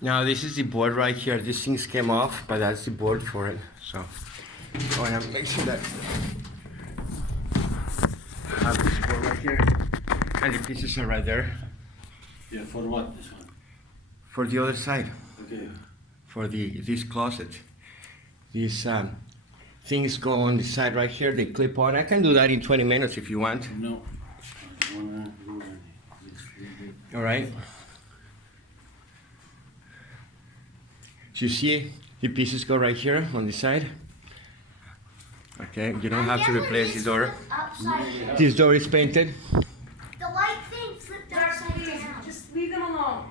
Now this is the board right here. These things came off, but that's the board for it. So I want to make sure that I have this board right here, and the pieces are right there. Yeah, for what this one? For the other side, Okay. for this closet, these things go on the side right here. They clip on. I can do that in 20 minutes if you want. No. I wanna do it. All right. So you see the pieces go right here on the side. Okay, you don't have to replace the door. This door is painted. The white thing flipped upside down. Just leave them alone.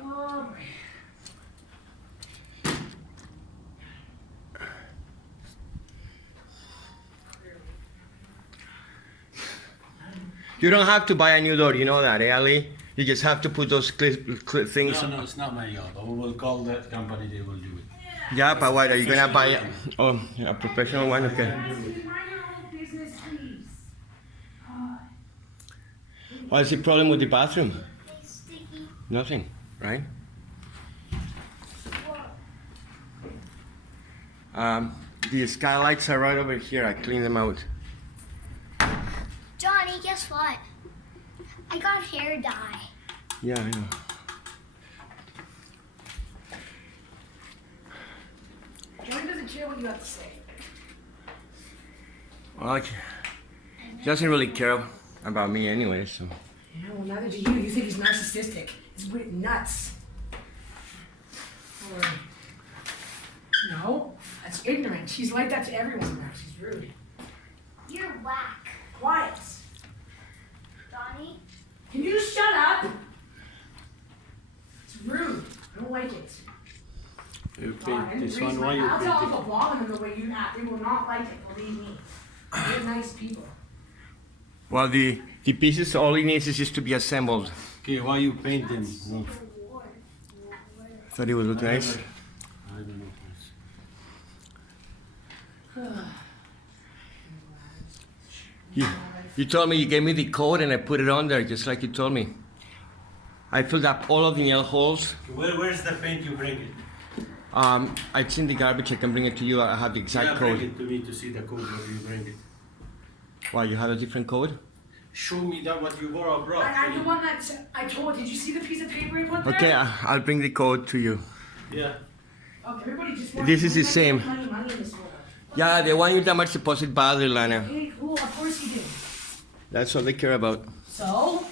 Oh, boy. You don't have to buy a new door, you know that, eh, Ali? You just have to put those things. No, it's not my job. I will call that company, they will do it. Yeah, but what, are you gonna buy a professional one? Okay. Mind your own business, please. What's the problem with the bathroom? It's sticky. Nothing, right? The skylights are right over here. I cleaned them out. Johnny, guess what? I got hair dye. Yeah, I know. Johnny doesn't care what you have to say. Well, he doesn't really care about me anyway, so. Yeah, well, neither do you. You think he's narcissistic. He's weird nuts. Or, no, that's ignorant. She's like that to everyone now. She's rude. You're whack. Quiet. Johnny? Can you just shut up? It's rude. I don't like it. You God, paint this and one, why you I'll tell paint Uncle Bob the way you act. They will not like it, believe me. They're nice people. Well, the pieces, all it needs is just to be assembled. it? Okay, why you paint them? No, Thought it would look nice. I don't know. You told me you gave me the code and I put it on there just like you told me. I filled up all of the nail holes. Where's the paint you bring it? It's in the garbage. I can bring it to you. I have the exact Yeah, bring code. it to me to see the code where you bring it. Why, you have a different code? Show me that what you brought. I'm the one that I told. Did you see the piece of paper I put there? Okay, I'll bring the code to you. Yeah. Okay, everybody just wants This is the money, same. money in this world. Yeah, they want you that much deposit badly, Lana. Hey, cool. Of course you do. That's all they care about. So?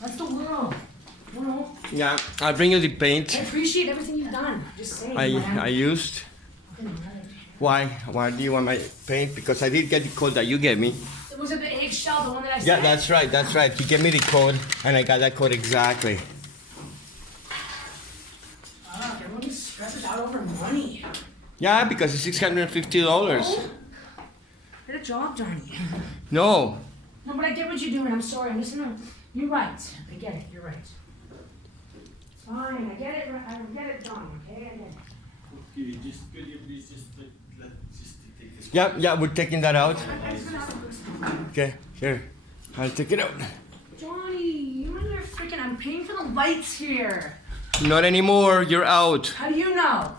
That's the world. You know, Yeah, I'll bring you the I paint appreciate everything you've done. Just saying. I used. Why do you want my paint? Because I did get the code that you gave me. Was it the eggshell, the one that I Yeah, said? that's right. You gave me the code and I got that code exactly. Everyone just stresses out over money. Yeah, because it's $650. Oh, get a job, Johnny. No, No, but I get what you're doing. I'm sorry. Listen, you're right. I get it. You're right. It's fine. I get it. I get it, Johnny. Okay, I get it. Okay, could you please just take this? yeah, we're taking that out. I'm just gonna have a quick- Okay, here, I'll take it out. Johnny, you and your freaking. I'm paying for the lights here. Not anymore, you're out. How do you know?